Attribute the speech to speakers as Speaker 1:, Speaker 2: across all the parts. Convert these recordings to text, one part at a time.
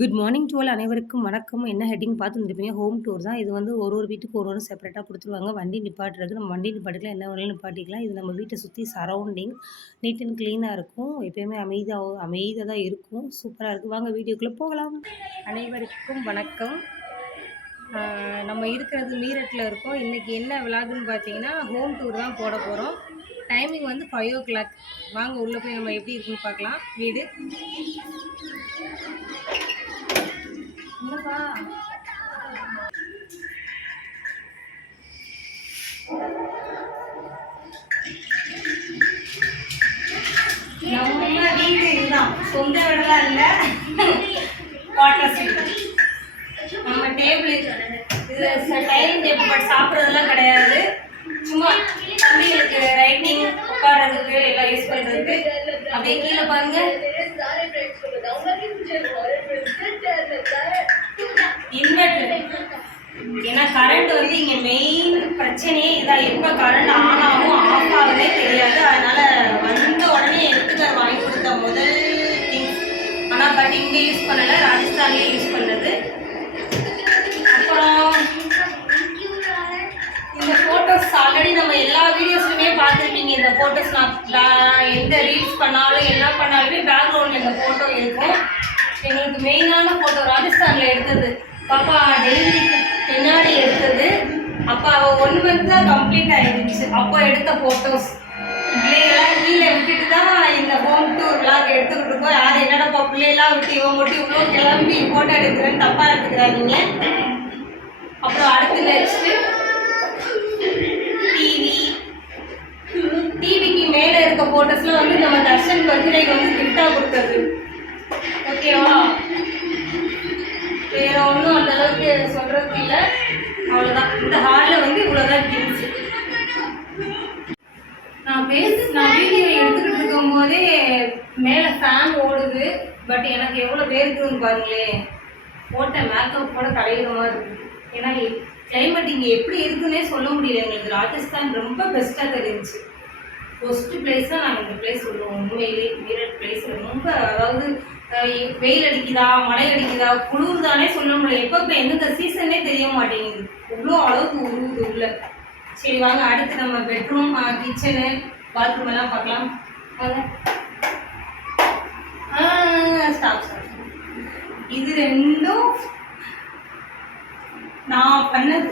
Speaker 1: Good morning twelve அனைவருக்கும் வணக்கம். என்ன ஹெட்டிங் பார்த்து வந்துருப்பீங்க? ஹோம் டூர் தான். இது வந்து ஒரு ஒரு வீட்டுக்கு ஒரு ஒரு செப்பரேட்டாக கொடுத்துருவாங்க. வண்டி நிப்பாட்டுறது நம்ம வண்டி நிப்பாட்டிக்கலாம். என்ன வேணாலும் நிப்பாட்டிக்கலாம். இது நம்ம வீட்டை சுற்றி சரௌண்டிங் நீட் அண்ட் க்ளீனாக இருக்கும். எப்பயுமே அமைதியாக அமைதியாக தான் இருக்கும் சூப்பராக இருக்குது வாங்க வீடியோக்குள்ளே போகலாம். அனைவருக்கும் வணக்கம். நம்ம இருக்கிறது மீரட்டில் இருக்கோம். இன்றைக்கி என்ன விளாகுன்னு பார்த்தீங்கன்னா ஹோம் டூர் தான் போட போகிறோம் டைமிங் வந்து ஃபைவ் ஓ கிளாக் வாங்க உள்ளே போய் நம்ம எப்படி இருக்குன்னு பார்க்கலாம். வீடு. நம்ம வீடு இதுதான். சொந்த வீடெல்லாம் இல்லை. வாட்டர் சீட் நம்ம டேபிள் இது. டைனிங் டேபிள் பட் சாப்பிட்றதெல்லாம் கிடையாது. சும்மா தம்பிகளுக்கு ரைட்டிங் உட்கார்றதுக்கு எல்லாம் யூஸ் பண்ணுறதுக்கு அப்படியே கீழே பாருங்க. இன்வெர்டர் ஏன்னா கரண்ட் வந்து இங்கே மெயின் பிரச்சனையே இதான். எப்போ கரண்ட் ஆன் ஆகும் ஆஃப் ஆகுதே தெரியாது. அதனால வந்த உடனே எடுத்துக்கார் வாங்கி கொடுத்த முதல் திங்ஸ் ஆனால் பட் இங்கே யூஸ் பண்ணலை. ராஜஸ்தான்லேயே யூஸ் பண்ணது. அப்புறம் இந்த ஃபோட்டோஸ் ஆல்ரெடி நம்ம எல்லா வீடியோஸ்லையுமே பார்த்துருக்கீங்க இந்த ஃபோட்டோஸ் நான் நான் எந்த ரீல்ஸ் பண்ணாலும் என்ன பண்ணாலுமே பேக்ரவுண்டில் இந்த ஃபோட்டோ இருக்கும். எங்களுக்கு மெயினான ஃபோட்டோ ராஜஸ்தானில் எடுத்தது. பாப்பா டெலிவரிக்கு பின்னாடி எடுத்தது. அப்போ அவள் ஒன் மந்த் தான் கம்ப்ளீட் ஆகிடுச்சு அப்போ எடுத்த ஃபோட்டோஸ் பிள்ளைகளாம் கீழே விட்டுட்டு தான் இந்த ஹோம் டூர் விளாக் எடுத்துக்கிட்டு இருக்கோம் யார் என்னடா பிள்ளையெல்லாம் விட்டு இவன் மட்டும் இவ்வளோ கிளம்பி ஃபோட்டோ எடுக்கிறேன்னு தப்பாக எடுத்துக்கிறாதீங்க அப்புறம் அடுத்து நெக்ஸ்ட்டு டிவி டிவிக்கு மேலே இருக்க ஃபோட்டோஸ்லாம் வந்து நம்ம தர்ஷன் பர்த்டேக்கு வந்து கிஃப்டாக கொடுத்தது. ஓகேவா வேற ஒன்றும் அந்த அளவுக்கு சொல்றதுக்கு இல்லை. அவ்வளோதான் இந்த ஹாலில் வந்து இவ்வளோதான் இருந்துச்சு நான் பேச நான் வீடியோ எடுத்துக்கிட்டு இருக்கும்போதே மேலே ஃபேன் ஓடுது. பட் எனக்கு எவ்வளோ வேர்க்குதுன்னு பாருங்களேன். போட்ட மேக்கப் கூட கலையிற மாதிரி இருக்குது ஏன்னா கிளைமேட் இங்கே எப்படி இருக்குன்னே சொல்ல முடியல எங்களுக்கு. ராஜஸ்தான் ரொம்ப பெஸ்ட்டாக தெரிஞ்சு ஃபஸ்ட்டு பிளேஸ் தான் நாங்கள் இந்த பிளேஸ் சொல்லுவோம். உண்மையிலே மீரட் பிளேஸ் ரொம்ப அதாவது வெயில் அடிக்குதா மழை அடிக்குதா குளிர் தானே சொல்ல முடியல. எப்போ இப்போ எந்தெந்த சீசன்னே தெரிய மாட்டேங்குது. இவ்வளோ அளவுக்கு உருவுது உள்ள. சரி வாங்க அடுத்து நம்ம பெட்ரூம் கிச்சனு பாத்ரூம் எல்லாம் பார்க்கலாம். வாங்க. ஸ்டாப் ஸ்டாப் இது ரெண்டும் நான் பண்ணது.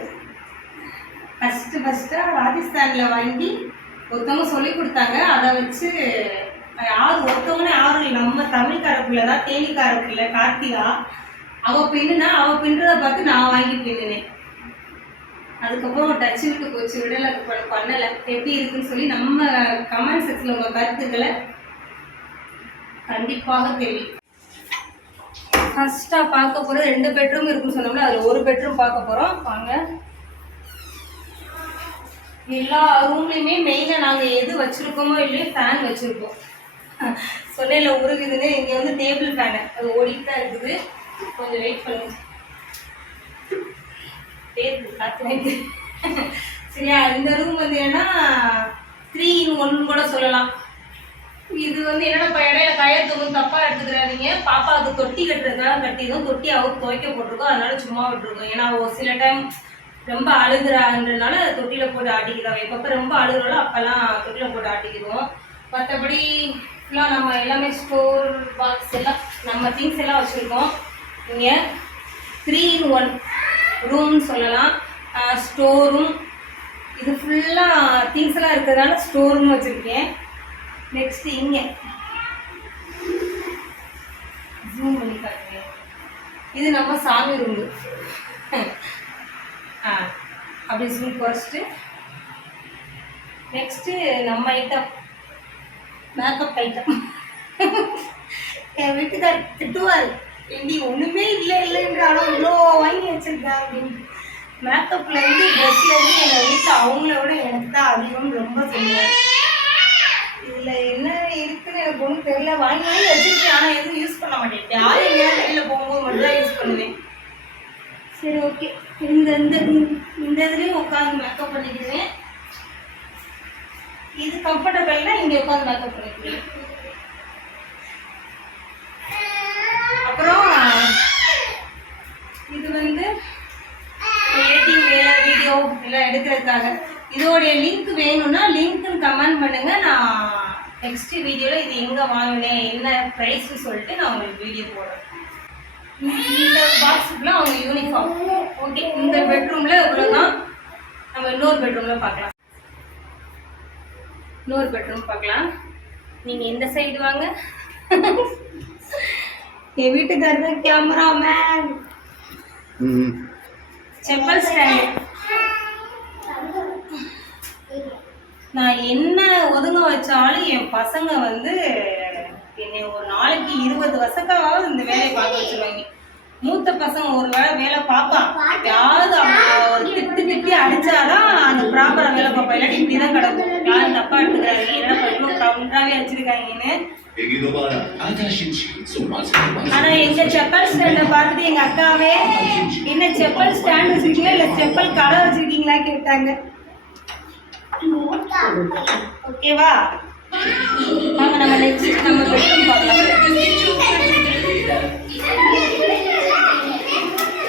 Speaker 1: ஃபஸ்ட்டு ஃபஸ்ட்டாக ராஜஸ்தானில் வாங்கி ஒருத்தவங்க சொல்லி கொடுத்தாங்க. அதை வச்சு யார் ஒருத்தவனே யாரும் இல்லை. நம்ம தமிழ்காரக்குள்ள தான் பிள்ளை கார்த்திகா அவள் பின்னுனா அவள் பின்னுறதை பார்த்து நான் வாங்கி பின்னுனேன் அதுக்கப்புறம் டச் விட்டு போச்சு விடலை பண்ணலை. எப்படி இருக்குன்னு சொல்லி நம்ம கமெண்ட் செக்ஷனில் உங்கள் கருத்துக்களை கண்டிப்பாக தெரியும் ஃபர்ஸ்ட்டாக பார்க்க போகிறது ரெண்டு பெட்ரூம் இருக்குன்னு சொன்னோம்ல அதில் ஒரு பெட்ரூம் பார்க்க போகிறோம் வாங்க. எல்லா ரூம்லேயுமே மெயினாக நாங்கள் எது வச்சுருக்கோமோ இல்லையோ ஃபேன் வச்சுருக்கோம். சொன்னையில் உருகுதுன்னு இங்கே வந்து டேபிள் ஃபேனு அது ஓடிட்டு தான் இருக்குது. கொஞ்சம் வெயிட் பண்ணுங்க. டேபிள் காற்று சரியா? இந்த ரூம் வந்து என்னன்னா த்ரீ இன் ஒன்னு கூட சொல்லலாம். இது வந்து என்னடா இடையில கயர் தப்பாக எடுத்துக்கிறாதீங்க. பாப்பாவுக்கு தொட்டி கட்டுறதுக்காக கட்டிடும். தொட்டி அவருக்கு துவைக்க போட்டிருக்கோம். அதனால சும்மா விட்டுருக்கோம். ஏன்னா ஒரு சில டைம் ரொம்ப அழுகுறான்றதுனால தொட்டியில் போட்டு ஆட்டிக்கிறோம் எப்பப்போ ரொம்ப அழுகுறோம் அப்போல்லாம் தொட்டியில் போட்டு ஆட்டிக்கிடுவோம் மற்றபடி ஃபுல்லாக நம்ம எல்லாமே ஸ்டோர் பாக்ஸ் எல்லாம் நம்ம திங்ஸ் எல்லாம் வச்சுருக்கோம். இங்கே த்ரீ இன் ஒன் ரூம்னு சொல்லலாம். ஸ்டோர் ரூம் இது ஃபுல்லாக திங்ஸ் எல்லாம் இருக்கிறதுனால ஸ்டோர் ரூம் வச்சுருக்கேன். நெக்ஸ்ட்டு இங்கே. ஜூம் பண்ணி காட்டுறேன். இது நம்ம சாமி ரூமு ஆ அப்படி ஜூம் குறைச்சிட்டு. நெக்ஸ்ட்டு நம்ம ஐட்டம் மேக்கப் ஐட்டம் என் வீட்டுக்கார் திட்டுவார். ஏண்டி ஒன்றுமே இல்லை இல்லைன்றாலும் இவ்வளோ வாங்கி வச்சிருக்கா அப்படின்னு மேக்கப்பில் இருந்து ட்ரெஸ்ல இருந்து எங்கள் வீட்டில் அவங்கள விட எனக்கு தான் அதிகம் ரொம்ப சொல்லுவார். இதில் என்ன இருக்குன்னு எனக்கு ஒன்றும் தெரியல. வாங்கி வாங்கி வச்சுருக்கேன். ஆனால் எதுவும் யூஸ் பண்ண மாட்டேன். யாரும் எங்கேயாவது வெளியில் போகும்போது மட்டும் தான் யூஸ் பண்ணுவேன். சரி ஓகே இந்த இந்த இந்த இதுலேயும் உட்காந்து மேக்கப் பண்ணிக்கிடுவேன் இது கம்ஃபர்டபுள்னா இங்கே உட்காந்து மேக்கப் பண்ணிக்கலாம் அப்புறம் இது வந்து எடிட்டிங் வீடியோ எல்லாம் எடுக்கிறதுக்காக. இதோடைய லிங்க் வேணும்னா லிங்க்னு கமெண்ட் பண்ணுங்க. நான் நெக்ஸ்ட் வீடியோவில் இது எங்கே வாங்கினேன் என்ன ப்ரைஸ்னு சொல்லிட்டு நான் உங்களுக்கு வீடியோ போடுறேன். இந்த பாக்ஸுக்குலாம் அவங்க யூனிஃபார்ம் ஓகே இந்த பெட்ரூமில் இவ்வளோ தான் நம்ம இன்னொரு பெட்ரூமில் பார்க்கலாம். இன்னொரு பெட்ரூம் பார்க்கலாம். நீங்கள் இந்த சைடு வாங்க. என் வீட்டுக்காரர் தான் கேமராமேன் செப்பல் ஸ்டாண்ட் நான் என்ன ஒதுங்க வச்சாலும் என் பசங்க வந்து என்னை ஒரு நாளைக்கு இருபது வருஷக்காவது இந்த வேலையை பார்க்க வச்சிருவாங்க. மூத்த பசங்க ஒரு வேளை வேலை பார்ப்பான் அவன் ஒரு திட்டு திட்டி அடிச்சாதான் அந்த ப்ராப்பரா வேலை பார்ப்பான் இல்லாட்டி இப்படி தான் கிடக்கும். யாரும் தப்பா எடுத்துக்கிறாங்க என்னடா இவ்வளோ கவுண்டராகவே வச்சிருக்காங்கன்னு. ஆனா எங்க செப்பல் ஸ்டாண்ட பார்த்துட்டு எங்க அக்காவே என்ன செப்பல் ஸ்டாண்ட் வச்சிருக்கீங்களா? இல்ல செப்பல் கடை வச்சிருக்கீங்களா கேட்டாங்க. ஓகேவா வாங்க நம்ம நெக்ஸ்ட் நம்ம பெட்ரூம் பார்க்கலாம்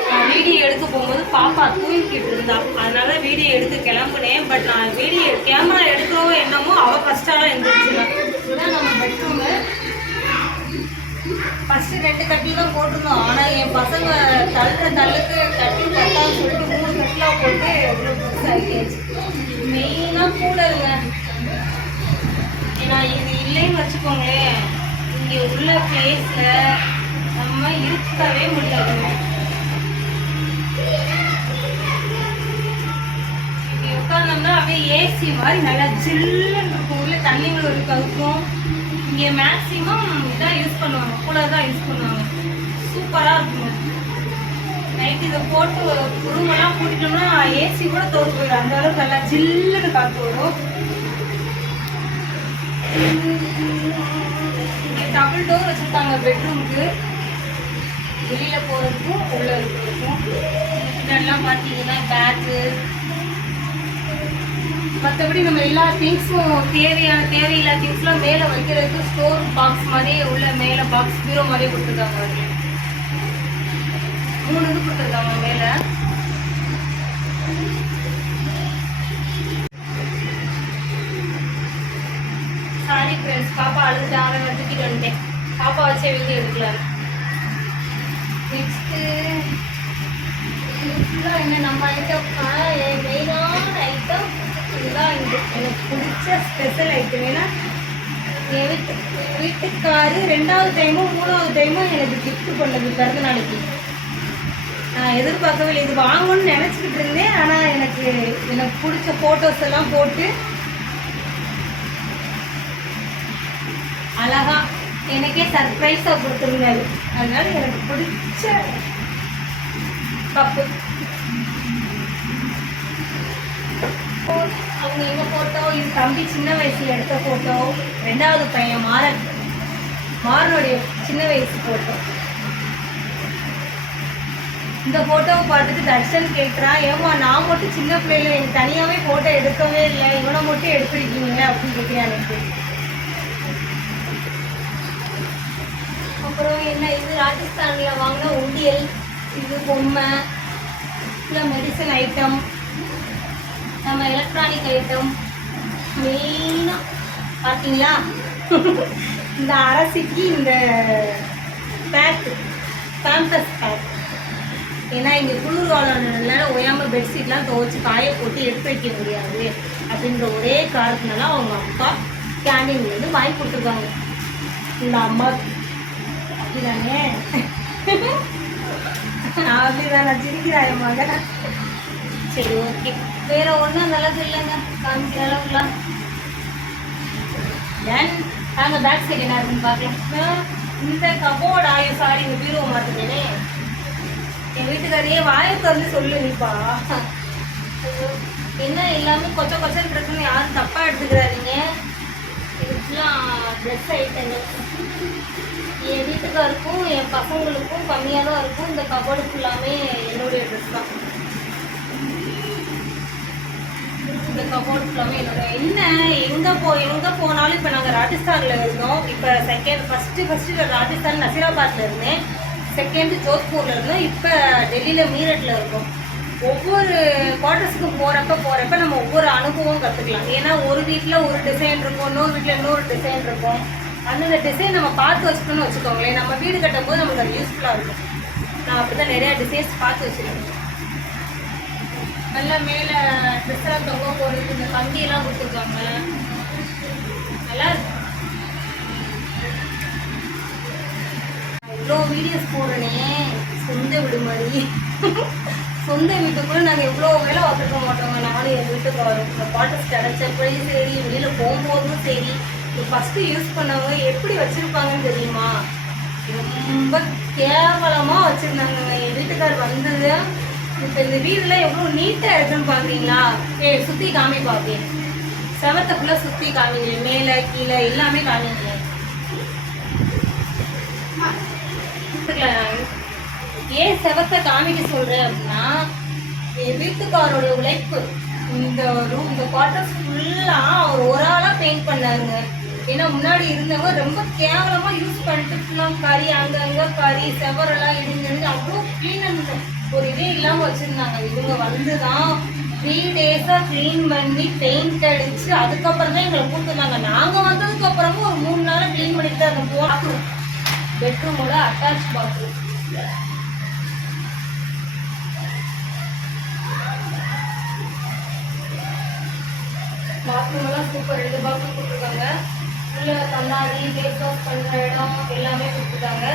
Speaker 1: நான் வீடியோ எடுக்க போகும்போது பாப்பா தூங்கிக்கிட்டு இருந்தா அதனால வீடியோ எடுத்து கிளம்புனேன். பட் நான் வீடியோ கேமரா எடுக்கிறோம் என்னமோ அவ ஃபஸ்ட்டாக எழுந்திரிச்சுதான் இதுதான் நம்ம பெட்ரூமு ஃபஸ்ட்டு ரெண்டு கட்டில் தான் போட்டிருந்தோம். ஆனால் என் பசங்க தள்ளுற தள்ளுக்கு கட்டி கட்டான்னு சொல்லிட்டு மூணு கட்டிலாக போட்டு எவ்வளோ புதுசாகிடுச்சு மெயினாக கூலருங்க ஏன்னா இது இல்லைன்னு வச்சுக்கோங்களேன். இங்கே உள்ள பிளேஸில் நம்ம இருக்கவே முடியாதுங்க. இப்படி அப்படியே ஏசி மாதிரி நல்லா ஜில்லுன்னு இருக்கும். உள்ள தண்ணிகள் ஒரு கவுக்கும் இங்கே மேக்ஸிமம் இதான் யூஸ் பண்ணுவாங்க. கூலர் தான் யூஸ் பண்ணுவாங்க. சூப்பராக இருக்கும். நைட் இதை போட்டு ரூமெல்லாம் கூட்டிட்டோம்னா ஏசி கூட தோற்று போயிடும். அந்த அளவுக்கு நல்லா ஜில்லுன்னு காற்று வரும். இங்கே டபுள் டோர் வச்சுருக்காங்க பெட்ரூமுக்கு வெளியில் போகிறதுக்கும் உள்ளே இருக்கிறதுக்கும். இதெல்லாம் பார்த்தீங்கன்னா பேக்கு மற்றபடி நம்ம எல்லா திங்ஸும் தேவையான தேவையில்லா திங்ஸ்லாம் மேலே வைக்கிறதுக்கு ஸ்டோர் பாக்ஸ் மாதிரியே உள்ள மேலே பாக்ஸ் பீரோ மாதிரியே கொடுத்துருக்காங்க மூணு இது கொடுத்துருக்காங்க மேலே. சாரி ஃப்ரெண்ட்ஸ் பாப்பா அழுதுட்டாங்க நான் தூக்கிட்டு வந்துட்டேன். பாப்பா வச்சே வீடியோ எடுக்கலாம் நெக்ஸ்ட்டு ஃபுல்லாக என்ன நம்ம ஐட்டம் மெயினான ஐட்டம் இதுதான் இது எனக்கு பிடிச்ச ஸ்பெஷல் ஐட்டம் ஏன்னா என் வீட்டு வீட்டுக்காரு ரெண்டாவது டைமும் மூணாவது டைமும் எனக்கு கிஃப்ட் பண்ணது பிறந்த நாளைக்கு நான் எதிர்பார்க்கவே இல்லை. இது வாங்கணும்னு நினச்சிக்கிட்டு இருந்தேன். ஆனால் எனக்கு எனக்கு பிடிச்ச ஃபோட்டோஸ் எல்லாம் போட்டு அழகா எனக்கே சர்ப்ரைஸாக கொடுத்துருந்தாரு. அதனால எனக்கு பிடிச்ச கப்பு அவங்க எங்க போட்டோ இது தம்பி சின்ன வயசுல எடுத்த போட்டோ ரெண்டாவது பையன் மாறன் மாறனுடைய சின்ன வயசு போட்டோ இந்த போட்டோவை பார்த்துட்டு தர்ஷன் கேட்குறான் ஏமா நான் மட்டும் சின்ன பிள்ளைல எனக்கு தனியாகவே ஃபோட்டோ எடுக்கவே இல்லை. இவனை மட்டும் எடுத்திருக்கீங்க அப்படின்னு கேட்குறேன் எனக்கு. அப்புறம் என்ன இது ராஜஸ்தானில் வாங்கின உண்டியல் இது பொம்மை இல்லை மெடிசன் ஐட்டம் நம்ம எலக்ட்ரானிக் ஐட்டம் மெயினாக பார்த்தீங்களா இந்த அரசிக்கு இந்த பேக்கு பேம்பஸ் பேக் ஏன்னா இங்கே குளிர் காலம்னால ஒயாமல் பெட்ஷீட்லாம் துவைச்சி காய போட்டு எடுத்து வைக்க முடியாது. அப்படின்ற ஒரே காரணத்தினால அவங்க அப்பா கேண்டீன்லேருந்து வாங்கி கொடுத்துருக்காங்க. இந்த அம்மா அப்படிதானே? நான் அப்படிதான் நான் சிரிக்கிறாய் மகன். சரி ஓகே வேற ஒன்றும் அந்த அளவுக்கு இல்லைங்க. காமிக்கிற அளவுக்குலாம். தென் நாங்கள் பேக் சைடு என்ன இருக்குன்னு பார்க்கலாம். இந்த கபோர்ட் ஆயோ சாரி இந்த பீரோ மாட்டுதேனே என் வீட்டுக்காரையே வாயை திறந்து சொல்லுவீப்பா என்ன எல்லாமே கொச்ச கொச்சன்னு இருக்குன்னு யாரும் தப்பாக எடுத்துக்கிறாதீங்க. இது ஃபுல்லாக ட்ரெஸ் ஐட்டங்கள் என் வீட்டுக்காருக்கும் என் பசங்களுக்கும் கம்மியாக தான் இருக்கும். இந்த கபோர்டு ஃபுல்லாமே என்னுடைய ட்ரெஸ் தான். இந்த கபோர்டு ஃபுல்லாமே என்னோட. என்ன எங்கே போ எங்கே போனாலும் இப்போ நாங்கள் ராஜஸ்தானில் இருந்தோம். இப்போ செகண்ட் ஃபஸ்ட்டு ஃபஸ்ட்டு ராஜஸ்தான் நசீராபாத்தில் இருந்தேன். செகண்ட் ஜோத்பூரில் இருந்தோம். இப்போ டெல்லியில் மீரட்டில் இருக்கோம். ஒவ்வொரு குவார்ட்டர்ஸ்க்கும் போகிறப்ப போகிறப்ப நம்ம ஒவ்வொரு அனுபவம் கற்றுக்கலாம் ஏன்னா ஒரு வீட்டில் ஒரு டிசைன் இருக்கும் இன்னொரு வீட்டில் இன்னொரு டிசைன் இருக்கும். அந்தந்த டிசைன் நம்ம பார்த்து வச்சுக்கணும்னு வச்சுக்கோங்களேன். நம்ம வீடு கட்டும் போது நமக்கு அது யூஸ்ஃபுல்லாக இருக்கும். நான் அப்படி தான் நிறையா டிசைன்ஸ் பார்த்து வச்சுருக்கேன். நல்லா மேலே ட்ரெஸ்ஸெல்லாம் தொங்க போடுறது இந்த கம்பியெல்லாம் கொடுத்துருக்காங்க. நல்லா இருக்கு. இவ்வளோ வீடியோஸ் போடுறேனே. சொந்த வீடு மாதிரி. சொந்த வீட்டுக்குள்ளே நாங்கள் எவ்வளோ வேலை வச்சுருக்க மாட்டோங்க. நானும் எங்கள் வீட்டுக்கு வரும் இந்த பாட்டஸ் கிடச்சப்பையும் சரி வெளியில் போகும்போதும் சரி இது ஃபஸ்ட்டு யூஸ் பண்ணவங்க எப்படி வச்சுருப்பாங்கன்னு தெரியுமா? ரொம்ப கேவலமாக வச்சுருந்தாங்க என் வீட்டுக்கார் வந்தது இப்போ இந்த வீடுலாம் எவ்வளோ நீட்டாக இருக்குன்னு பார்க்குறீங்களா ஏ சுற்றி காமி பார்ப்பேன் செவத்தை ஃபுல்லாக சுற்றி காமிங்க. மேலே கீழே எல்லாமே காமிங்க. ஏன் செவத்தை காமிக்க சொல்கிறேன் அப்படின்னா என் வீட்டுக்காரோட உழைப்பு. இந்த ரூம் இந்த குவார்டர்ஸ் ஃபுல்லாக அவர் ஒரு ஆளாக பெயிண்ட் பண்ணாருங்க. ஏன்னா முன்னாடி இருந்தவங்க ரொம்ப கேவலமா யூஸ் பண்ணிட்டு ஃபுல்லாக கறி அங்கங்க கறி செவரெல்லாம் இடிஞ்சு அவ்வளோ க்ளீன் ஒரு இதே இல்லாமல் வச்சுருந்தாங்க. இவங்க வந்து தான் த்ரீ டேஸாக க்ளீன் பண்ணி பெயிண்ட் அடிச்சு அதுக்கப்புறம் தான் எங்களை கூப்பிட்டுருந்தாங்க. நாங்கள் வந்ததுக்கு அப்புறமும் ஒரு மூணு நாளாக க்ளீன் பண்ணிட்டு தான் அந்த பாத்ரூம். பெட்ரூமோட அட்டாச் பாத்ரூம் பாத்ரூம் எல்லாம் சூப்பர் ரெண்டு பாத்ரூம் கொடுத்துருக்காங்க. உள்ள கண்ணாடி ஃபேஸ் வாஷ் பண்ணுற இடம் எல்லாமே கொடுத்துருக்காங்க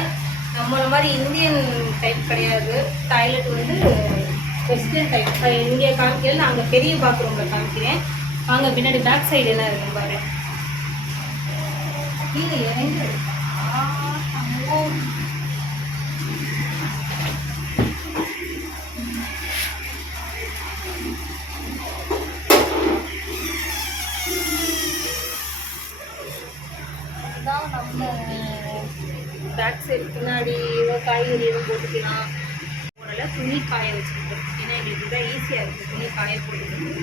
Speaker 1: நம்மளை மாதிரி இந்தியன் டைப் கிடையாது. டாய்லெட் வந்து வெஸ்டர்ன் டைப் இங்கே காமிக்கல நான் அங்கே பெரிய பாத்ரூமில் காமிக்கிறேன். வாங்க பின்னாடி பேக் சைடு என்ன இருக்கு பாரு கீழே இறங்கி பேக் சைடு பின்னாடி ஏதோ காய்கறி எதுவும் போட்டுக்கலாம். ஓரளவு துணி காய வச்சுருக்கோம் ஏன்னா எங்களுக்கு இதான் ஈஸியாக இருக்குது துணி காய போட்டுக்கணும்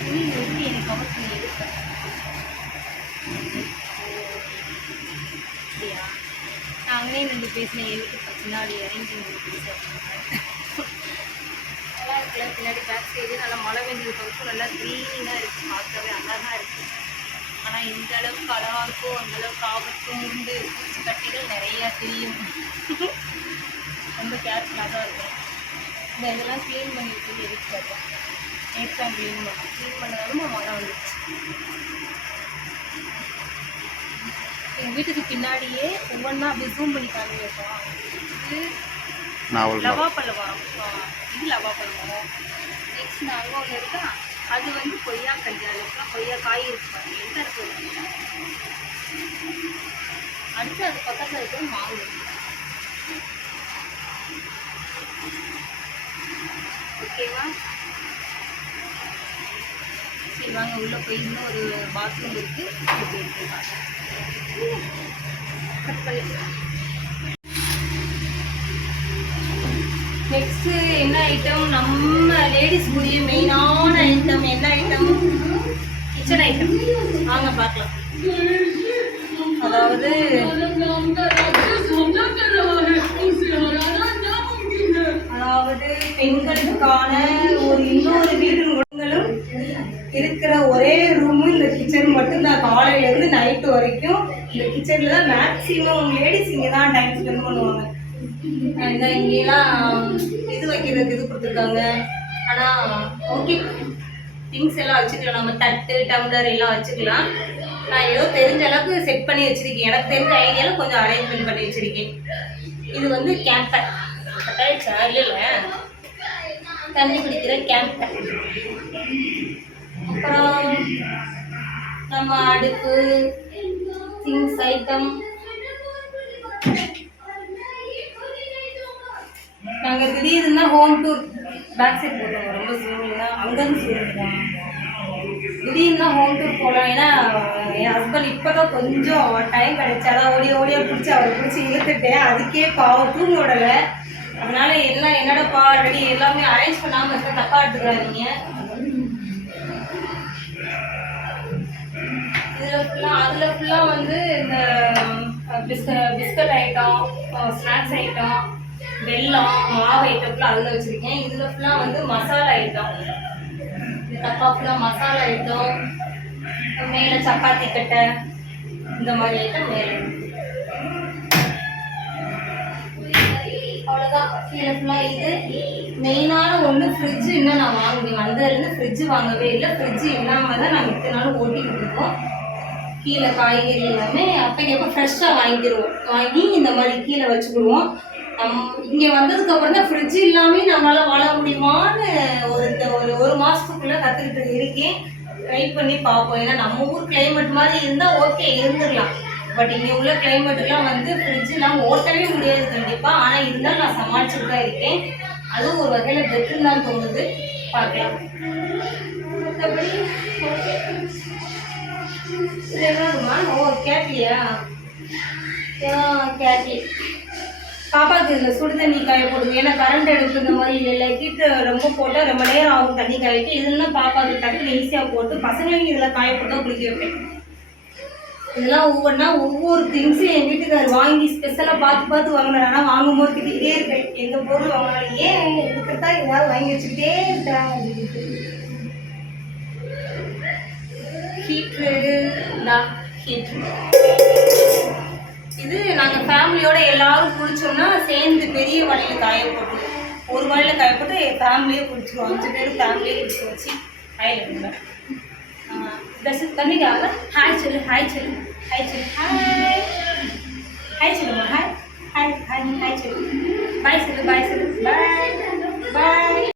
Speaker 1: துணி வந்து எனக்கு கவர் பண்ணி எடுப்பேன் அப்படியா? நாங்களே ரெண்டு பேசின எதுக்கு பின்னாடி இறங்கி பேசுகிறேன் நல்லா இருக்குல்ல பின்னாடி பேக் சைடு நல்லா மழை பெஞ்சது கவுத்து நல்லா க்ரீனாக இருக்குது பார்க்கவே அழகாக இருக்குது ஆனால் இந்த அளவுக்கு அழகாக இருக்கும் அந்த அளவுக்கு ஆபத்தும் உண்டு. பூச்சிக்கட்டிகள் நிறையா தெரியும். ரொம்ப கேர்ஃபுல்லாக தான் இருக்கும். இந்த இதெல்லாம் க்ளீன் பண்ணி வச்சு எதுக்கு பார்த்தேன் நேற்று தான் க்ளீன் பண்ணேன் க்ளீன் பண்ணதாலும் மழை வந்துச்சு எங்கள் வீட்டுக்கு பின்னாடியே ஒவ்வொன்றா அப்படி ஜூம் பண்ணி காமி இது
Speaker 2: நாவல்
Speaker 1: லவா பழம் இது லவா பழம் நெக்ஸ்ட் நாங்கள் ஒன்று இருக்கா? அது வந்து கொய்யா கல்யாணம் கொய்யா காய் இருக்கு? பாருங்க எந்த இருக்கு அடுத்து அது பக்கத்தில் இருக்கிற மாவு. ஓகேவா சரி வாங்க உள்ளே போய் இன்னும் ஒரு பாத்ரூம் இருக்கு. அது இருக்கு கட் பண்ணிக்கலாம். நெக்ஸ்ட் என்ன ஐட்டம் நம்ம லேடிஸ் கூடிய மெயினான ஐட்டம் என்ன ஐட்டம் கிச்சன் ஐட்டம் வாங்க பார்க்கலாம். அதாவது அதாவது பெண்களுக்கான ஒரு இன்னொரு வீடு இருக்கிற ஒரே ரூமு இந்த கிச்சன் மட்டும்தான். காலையிலேருந்து நைட்டு வரைக்கும் இந்த கிச்சனில் தான் மேக்ஸிமம் லேடிஸ் இங்கே தான் டைம் ஸ்பெண்ட் பண்ணுவாங்க. இங்கெல்லாம் um, இது வைக்கிறதுக்கு இது கொடுத்துருக்காங்க. ஆனால் ஓகே திங்ஸ் எல்லாம் வச்சுக்கலாம். நம்ம தட்டு டம்ளர் எல்லாம் வச்சுக்கலாம். நான் ஏதோ தெரிஞ்ச அளவுக்கு செட் பண்ணி வச்சுருக்கேன். எனக்கு தெரிஞ்ச ஐடியாவில் கொஞ்சம் அரேஞ்ச்மெண்ட் பண்ணி வச்சிருக்கேன். இது வந்து கேம்பர் கட்டாயிடுச்சா இல்லை இல்லை. தண்ணி குடிக்கிற கேம்பர் அப்புறம் நம்ம அடுப்பு திங்ஸ் ஐட்டம் நாங்கள் திடீர்னு ஹோம் டூர் பேக் சைட் போட்டோம் ரொம்ப ஜூமிங்னா அங்கேருந்து சொல்லிருக்கோம் திடீர்னு ஹோம் டூர் போகலாம் ஏன்னா என் ஹஸ்பண்ட் இப்போ தான் கொஞ்சம் டைம் கிடைச்சாதான் ஓடி ஓடியா பிடிச்சி அவரை பிடிச்சி இழுத்துட்டேன் அதுக்கே பாவம் தூங்க விடலை. அதனால எல்லாம் என்னடப்பா ஆல்ரெடி எல்லாமே அரேஞ்ச் பண்ணாமல் இருக்க தப்பா எடுத்துக்கிறாதீங்க இதில் ஃபுல்லாக அதில் ஃபுல்லாக வந்து இந்த biscuit biscuit item snacks item வெல்லம் மாவு ஐட்டம் ஃபுல்லாக அதில் வச்சுருக்கேன். இதில் ஃபுல்லாக வந்து மசாலா ஐட்டம் தப்பா டப்பா ஃபுல்லாக மசாலா ஐட்டம் மேலே சப்பாத்தி கட்டை. இந்த மாதிரி ஐட்டம் மேலே அவ்வளோதான் கீழே ஃபுல்லாக இது. மெயினான ஒன்று ஃப்ரிட்ஜு இன்னும் நான் வாங்குவேன் வந்ததுலேருந்து ஃப்ரிட்ஜு வாங்கவே இல்லை. ஃப்ரிட்ஜு இல்லாமல் தான் நாங்கள் இத்தனை நாள் ஓட்டிக்கிட்டு இருக்கோம் கீழே காய்கறி எல்லாமே அப்போ எப்போ ஃப்ரெஷ்ஷாக வாங்கிடுவோம் வாங்கி இந்த மாதிரி கீழே வச்சுக்கிடுவோம். நம் இங்கே வந்ததுக்கப்புறம் தான் ஃப்ரிட்ஜ் இல்லாமல் நம்மளால் வாழ முடியுமான்னு ஒரு இந்த ஒரு ஒரு மாதத்துக்குள்ளே கற்றுக்கிட்டு இருக்கேன். ட்ரை பண்ணி பார்ப்போம். ஏன்னா நம்ம ஊர் கிளைமேட் மாதிரி இருந்தால் ஓகே இருந்துடலாம். பட் இங்கே உள்ள கிளைமேட்டுலாம் வந்து ஃப்ரிட்ஜ் நம்ம ஓட்டவே முடியாது கண்டிப்பாக ஆனால் இருந்தாலும் நான் சமாளிச்சுட்டு தான் இருக்கேன். அதுவும் ஒரு வகையில் பெட்டர் தான் தோணுது. பார்க்கலாம். மற்றபடி இது என்னதுமா ஓ கேட்லியா கேட்லி பாப்பாவுக்கு இந்த சுடு தண்ணி காய போடுங்க. ஏன்னா கரண்ட் அடுப்பு இந்த மாதிரி இல்லை ஹீட்டு ரொம்ப போட்டால் ரொம்ப நேரம் ஆகும் தண்ணி காய்க்கு. இதெல்லாம் பாப்பாவுக்கு டக்குன்னு ஈஸியாக போட்டு பசங்களையும் இதில் காய போட்டால் குளிக்க வைப்பேன். இதெல்லாம் ஒவ்வொன்றா ஒவ்வொரு திங்ஸும் என் வீட்டுக்கார் வாங்கி ஸ்பெஷலாக பார்த்து பார்த்து வாங்கினார். ஆனால் வாங்கும்போது திட்டிகிட்டே இருக்கேன் எந்த பொருள் வாங்கினாலும் ஏன் இருக்கிறதா தான் ஏதாவது வாங்கி வச்சுக்கிட்டே இருக்கிறாங்க ஹீட்ரு தான் ஹீட்ரு இது நாங்கள் ஃபேமிலியோட எல்லாரும் குளிச்சோம்னா சேர்ந்து பெரிய வலையில் காய போட்டு ஒரு வலையில் காய போட்டு ஃபேமிலியே குளிச்சிருவோம். அஞ்சு பேரும் ஃபேமிலியே குளிச்சு வச்சு காயில் இருந்தேன் ட்ரெஸ் தண்ணிக்காக ஹாய் சொல்லு ஹாய் சொல்லு ஹாய் சொல்லு ஹாய் ஹாய் சொல்லுமா ஹாய் ஹாய் ஹாய் ஹாய் சொல்லு. பாய் சொல்லு பாய் சொல்லு. பாய் பாய்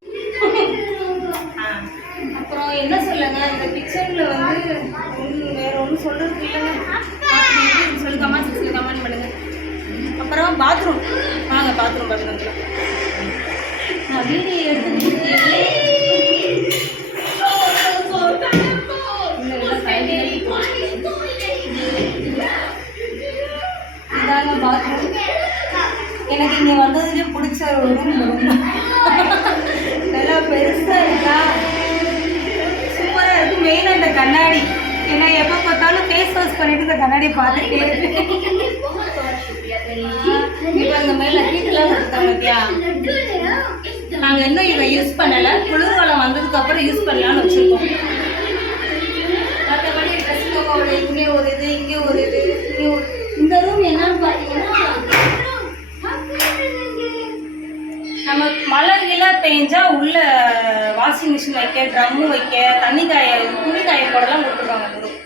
Speaker 1: அப்புறம் என்ன சொல்லுங்க? இந்த பிக்சரில் வந்து ஒன்றும் வேற ஒன்றும் சொல்கிறது இல்லைங்க பாத்ரூம். வாங்க பாத்ரூம் பாத்ரூம் நான் வீடியோ எடுத்து பாத்ரூம். எனக்கு இங்கே வந்ததுலேயே பிடிச்ச ஒரு ரூம் நல்லா பெருசாக இருக்கா? சூப்பராக இருக்கு. மெயினாக இந்த கண்ணாடி. ஏன்னா எப்போ பார்த்தாலும் ஃபேஸ் வாஷ் பண்ணிட்டு இந்த கண்ணாடி பார்த்துட்டே இருக்கு. இப்போ மேலே நாங்கள் இன்னும் இதை யூஸ் பண்ணலை. குளிர்காலம் வந்ததுக்கப்புறம் யூஸ் பண்ணலாம்னு வச்சிருக்கோம். மற்றபடி ட்ரெஸ் ஒரு இங்கே ஒரு இது இங்கே ஒரு இது இங்கே ஒரு இந்த ரூம் என்னன்னு பார்த்தீங்கன்னா நம்ம மழை நிலா பெஞ்சா உள்ள வாஷிங் மிஷின் வைக்க ட்ரம்மு வைக்க தண்ணி காய துணி காய போடலாம் கொடுத்துருக்காங்க இந்த ரூம்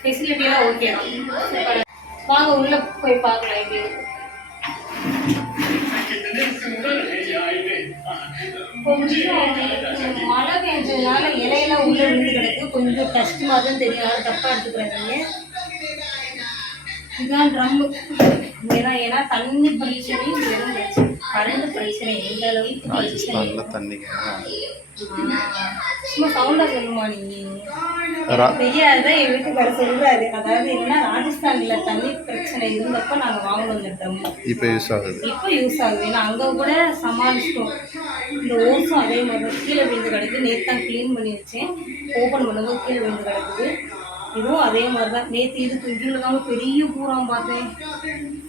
Speaker 1: ஃபெசிலிட்டியெல்லாம் ஓகே தான். வாங்க உள்ளே போய் பார்க்கலாம் எப்படி மழை பெஞ்சதுனால இலையெல்லாம் உள்ள விழுந்து கிடக்கு. கொஞ்சம் கஷ்டமாக தான் தெரியும். யாரும் தப்பாக எடுத்துக்கிறாங்க இதுதான் ட்ரம்மு ஏன்னா ஏன்னா தண்ணி பிரச்சனையும் வெறும் கரண்ட் பிரச்சனை எந்த அளவுக்கு
Speaker 2: ராஜஸ்தானில் தண்ணிங்க
Speaker 1: சும்மா சவுண்டாக சொல்லுமா நீ? தெரியாதுதான் என் வீட்டுக்காரர் சொல்றாரு. அதாவது என்ன ராஜஸ்தான்ல தண்ணி பிரச்சனை இருந்தப்ப நாங்க வாங்கணும் இந்த
Speaker 2: இப்போ யூஸ் ஆகுது.
Speaker 1: இப்போ யூஸ் ஆகுது. ஏன்னா அங்க கூட சமாளிச்சிட்டோம். இந்த ஓஸும் அதே மாதிரி கீழே விழுந்து கிடக்கு நேற்று தான் க்ளீன் பண்ணி வச்சேன் ஓப்பன் பண்ணும்போது கீழே விழுந்து கிடக்குது. இதுவும் அதே மாதிரி தான் நேற்று இதுக்கு இதில் தான் பெரிய பூரம் பார்த்தேன்.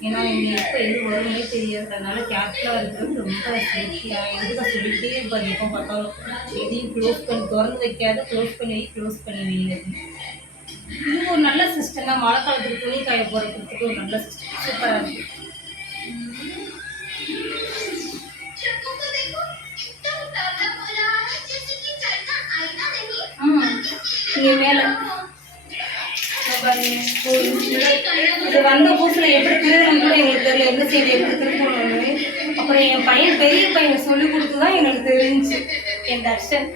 Speaker 1: ஏன்னா இங்கே எப்போ எது வரும்னே தெரியாது அதனால கேப்டலாக இருக்கிறது ரொம்ப சேஃப்டியாக எதுக்காக சொல்லிகிட்டே இருப்பாரு எப்போ பார்த்தாலும். எதையும் க்ளோஸ் பண்ணி திறந்து வைக்காத க்ளோஸ் பண்ணி க்ளோஸ் பண்ணி வைங்க இது ஒரு நல்ல சிஸ்டம் தான். மழை காலத்துக்கு துணி காய போகிறதுக்கு ஒரு நல்ல சிஸ்டம் சூப்பராக இருக்குது நீங்கள் மேலே. இது வந்த புதுசில் எப்படி திருடணும் கூட எங்களுக்கு தெரியல. எந்த சைடு எப்படி திருடணும்னு அப்புறம் என் பையன் பெரிய பையன் சொல்லி கொடுத்து தான் எங்களுக்கு தெரிஞ்சுச்சு என் தர்ஷன்.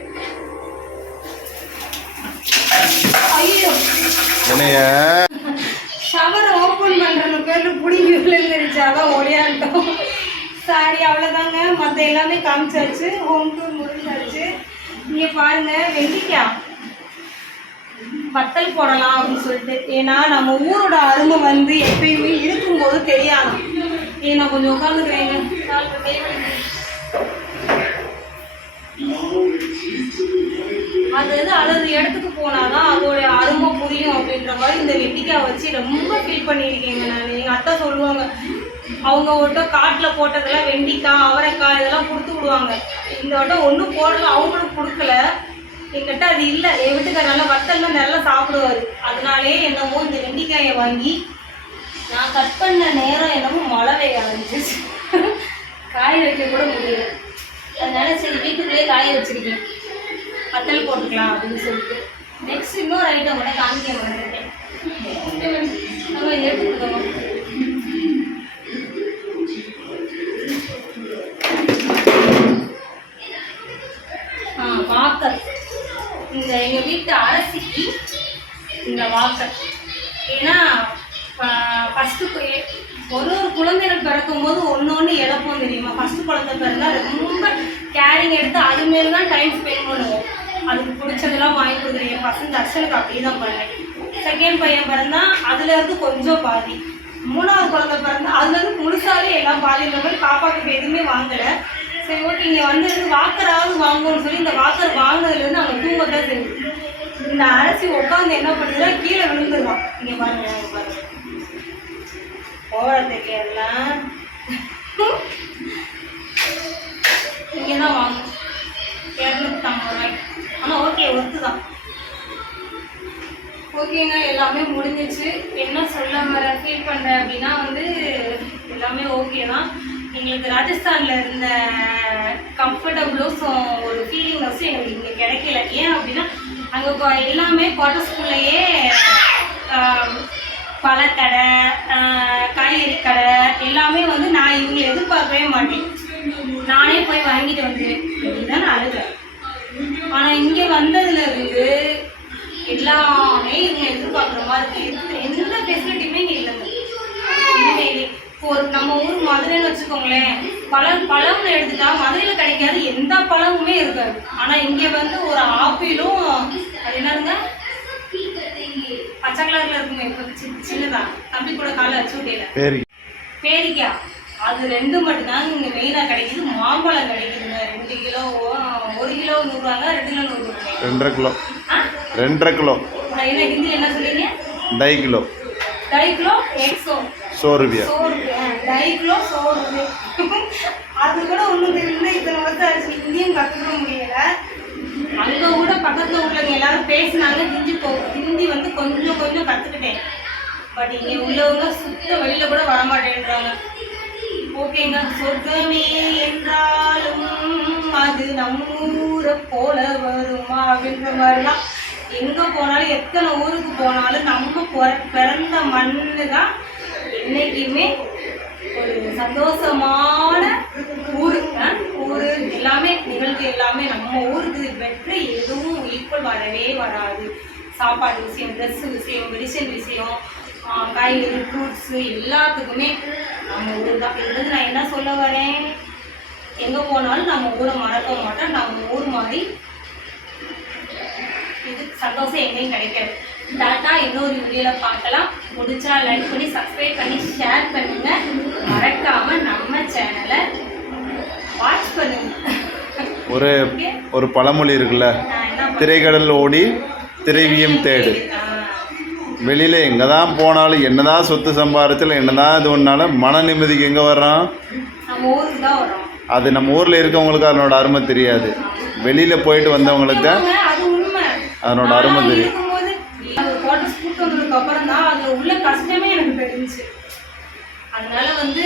Speaker 1: ஐயோ. ஷவர் ஓப்பன் பண்ணுற பேரில் பிடிங்கி விழுந்துருச்சு அதான் ஓடியாண்டோம் சாரி அவ்வளோதாங்க மற்ற எல்லாமே காமிச்சாச்சு. ஹோம் டூர் முடிஞ்சாச்சு. இங்கே பாருங்க வெண்டிக்காய் வத்தல் போடலாம் அப்படின்னு சொல்லிட்டு. ஏன்னா நம்ம ஊரோட அருமை வந்து எப்பயுமே இருக்கும்போது தெரியாது. ஏ நான் கொஞ்சம் உட்காந்துக்கிறேன் கால் அது வந்து அழகு இடத்துக்கு போனாதான் அதோடைய அருமை புரியும் அப்படின்ற மாதிரி இந்த வெட்டிக்காய் வச்சு ரொம்ப ஃபீல் பண்ணியிருக்கேங்க நான். எங்கள் அத்தை சொல்லுவாங்க அவங்க வட்டம் காட்டில் போட்டதெல்லாம் வெண்டிக்காய் அவரைக்காய் இதெல்லாம் கொடுத்து விடுவாங்க. இந்த வட்டம் ஒன்றும் போடல அவங்களுக்கு கொடுக்கல. என்கிட்ட அது இல்லை. என் வீட்டுக்கார நல்லா வத்தல்லாம் நல்லா சாப்பிடுவார். அதனாலே என்னமோ இந்த வெண்டிக்காயை வாங்கி நான் கட் பண்ண நேரம் என்னமோ மழை பெய்ய ஆரம்பிச்சிச்சு காய வைக்க கூட முடியல. அதனால சரி வீட்டுக்குள்ளேயே காய வச்சுருக்கேன். வத்தல் போட்டுக்கலாம் அப்படின்னு சொல்லிட்டு. நெக்ஸ்ட் இன்னொரு ஐட்டம் கூட காமிக்க மாட்டேன் நம்ம எடுத்துக்கிட்டோம் ஆ வாக்கர் இந்த எங்கள் வீட்டு அரசிக்கு இந்த வாக்கர் ஏன்னா ஃபஸ்ட்டு ஒரு ஒரு குழந்தைகள் பிறக்கும் போது ஒன்று ஒன்று இழப்போம் தெரியுமா? ஃபஸ்ட்டு குழந்தை பிறந்தால் ரொம்ப கேரிங் எடுத்து அது மேலே தான் டைம் ஸ்பெண்ட் பண்ணுவோம். அதுக்கு பிடிச்சதெல்லாம் வாங்கி கொடுக்குறேன். என் பசங்க தர்ஷனுக்கு அப்படியே தான் பண்ணேன். செகண்ட் பையன் பிறந்தா அதுலேருந்து கொஞ்சம் பாதி. மூணாவது குழந்தை பிறந்தா அதுலேருந்து முழுசாகவே எல்லாம் பாதி. இந்த மாதிரி பாப்பாவுக்கு எதுவுமே வாங்கலை. சரி ஓகே இங்கே வந்து வாக்கராவது வாங்கணும்னு சொல்லி இந்த வாக்கர் வாங்கினதுலேருந்து அவங்க தூங்க தான் செய்யுது இந்த அரசி உட்காந்து என்ன பண்ணுதுன்னா கீழே விழுந்துருவான். இங்கே பாருங்க பாருங்க. போகிறதுக்கு எல்லாம் இங்கே தான் வாங்கணும். இரநூத்தம்பது ரூபாய் ஆனால் ஓகே ஒத்து தான் ஓகேங்க எல்லாமே முடிஞ்சிச்சு. என்ன சொல்ல வர ஃபீல் பண்ணுறேன் அப்படின்னா வந்து எல்லாமே ஓகே தான். எங்களுக்கு ராஜஸ்தானில் இருந்த கம்ஃபர்டபுளும் ஒரு ஃபீலிங் வச்சு எங்களுக்கு இங்கே கிடைக்கல. ஏன் அப்படின்னா அங்கே எல்லாமே குவார்டர் ஸ்கூல்லையே பழக்கடை காய்கறி கடை எல்லாமே வந்து நான் இவங்களை எதிர்பார்க்கவே மாட்டேன். நானே போய் வாங்கிட்டு வந்தேன் அப்படின்னு தான் நான் அழுகிறேன் ஆனால் இங்கே வந்ததுல இருந்து எல்லாமே இவங்க எதிர்பார்க்குற மாதிரி இருக்கு. எந்த ஃபெசிலிட்டியுமே இங்கே இல்லைங்க ஒரு நம்ம ஊர் மதுரைன்னு வச்சுக்கோங்களேன் பழம் பழம்னு எடுத்துட்டா மதுரையில் கிடைக்காத எந்த பழமுமே இருக்காது. ஆனால் இங்கே வந்து ஒரு ஆப்பிளும் அது என்னதுங்க? பச்சை கலரில் இருக்குமே இப்போ சின்னதா. தம்பி கூட காலை வச்சு விட்டையில
Speaker 2: பேரி.
Speaker 1: பேரிக்காய் அது ரெண்டு மட்டும்தாங்க இங்கே மெயினாக கிடைக்குது. மாம்பழம் கிடைக்குதுங்க. ரெண்டு கிலோ ஒரு கிலோ நூறுவாங்க ரெண்டு கிலோ நூறுவாங்க.
Speaker 2: ரெண்டரை கிலோ. ரெண்டரை கிலோ.
Speaker 1: என்ன ஹிந்தியில் என்ன சொல்றீங்க?
Speaker 2: டை கிலோ.
Speaker 1: டைக்ளோ எக்ஸோ. சோர்வியா. டைக்ளோ சோர்வியா. அது கூட ஒன்றும் தெரியல இத்தனை வருஷம் ஆச்சு. ஹிந்தியும் கற்றுக்க முடியல. அங்கே கூட பக்கத்தில் உள்ளவங்க எல்லாரும் பேசினாங்க ஹிந்தி போ ஹிந்தி வந்து கொஞ்சம் கொஞ்சம் கற்றுக்கிட்டேன் பட் இங்கே உள்ளவங்க சுத்த வெளியில் கூட வரமாட்டேன்றாங்க ஓகேங்க சொர்க்கமே என்றாலும் அது நம்ம ஊரை போல வருமா அப்படின்ற மாதிரிலாம் எங்கே போனாலும் எத்தனை ஊருக்கு போனாலும் நம்ம பிறந்த மண்ணு தான் என்றைக்குமே ஒரு சந்தோஷமான ஊரு. ஊர் ஊரு எல்லாமே நிகழ்வு எல்லாமே நம்ம ஊருக்கு பெற்று எதுவும் ஈக்குவல் வரவே வராது. சாப்பாடு விஷயம் ட்ரெஸ் விஷயம் மெடிசன் விஷயம் காய்கறி ஃப்ரூட்ஸு எல்லாத்துக்குமே நம்ம ஊர் தான் இதுலேருந்து நான் என்ன சொல்ல வரேன்? எங்கே போனாலும் நம்ம ஊரை மறக்க மாட்டோம். நம்ம ஊர் மாதிரி சந்தோஷம் எங்கேயும் கிடைக்காது டாட்டா இன்னொரு வீடியோவில் பார்க்கலாம். முடிஞ்சா லைக் பண்ணி சப்ஸ்கிரைப் பண்ணி ஷேர் பண்ணுங்க. மறக்காம நம்ம சேனலை வாட்ச் பண்ணுங்க.
Speaker 2: ஒரு ஒரு பழமொழி இருக்குல்ல?
Speaker 1: என்ன?
Speaker 2: திரைக்கடல் ஓடி திரைவியம் தேடு. வெளியில் எங்கே தான் போனாலும் என்னதான் சொத்து சம்பாரிச்சல என்னதான் இது ஒன்றாலும் மன நிம்மதிக்கு எங்கே வர்றோம்
Speaker 1: தான் வரோம்
Speaker 2: அது நம்ம ஊரில் இருக்கவங்களுக்கு அதனோட அருமை தெரியாது. வெளியில் போயிட்டு வந்தவங்களுக்கு தான் அதனோட அருமை தெரியும்.
Speaker 1: குவார்டர்ஸ் கூட்டு வந்ததுக்கு அப்புறம் தான் அதுல உள்ள கஷ்டமே எனக்கு தெரிஞ்சுச்சு. அதனால வந்து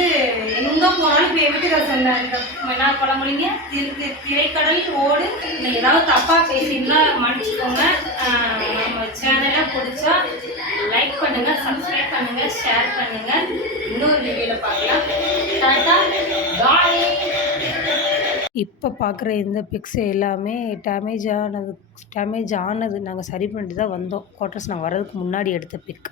Speaker 1: எங்க போனாலும் இப்போ வீட்டுக்கார சொன்ன இந்த என்ன பழமொழிங்க திரு திரு- திரைக்கடல் ஓடு ஏதாவது தப்பா பேசியிருந்தா மன்னிச்சுக்கோங்க. நம்ம சேனலை பிடிச்சா லைக் பண்ணுங்க சப்ஸ்கிரைப் பண்ணுங்க ஷேர் பண்ணுங்க. இன்னொரு வீடியோல பார்க்கலாம். டாட்டா பாய்
Speaker 3: இப்போ பார்க்குற இந்த பிக்ஸ் எல்லாமே டேமேஜ் ஆனது டேமேஜ் ஆனது நாங்கள் சரி பண்ணிட்டு தான் வந்தோம். குவார்ட்டர்ஸ் நான் வர்றதுக்கு முன்னாடி எடுத்த பிக்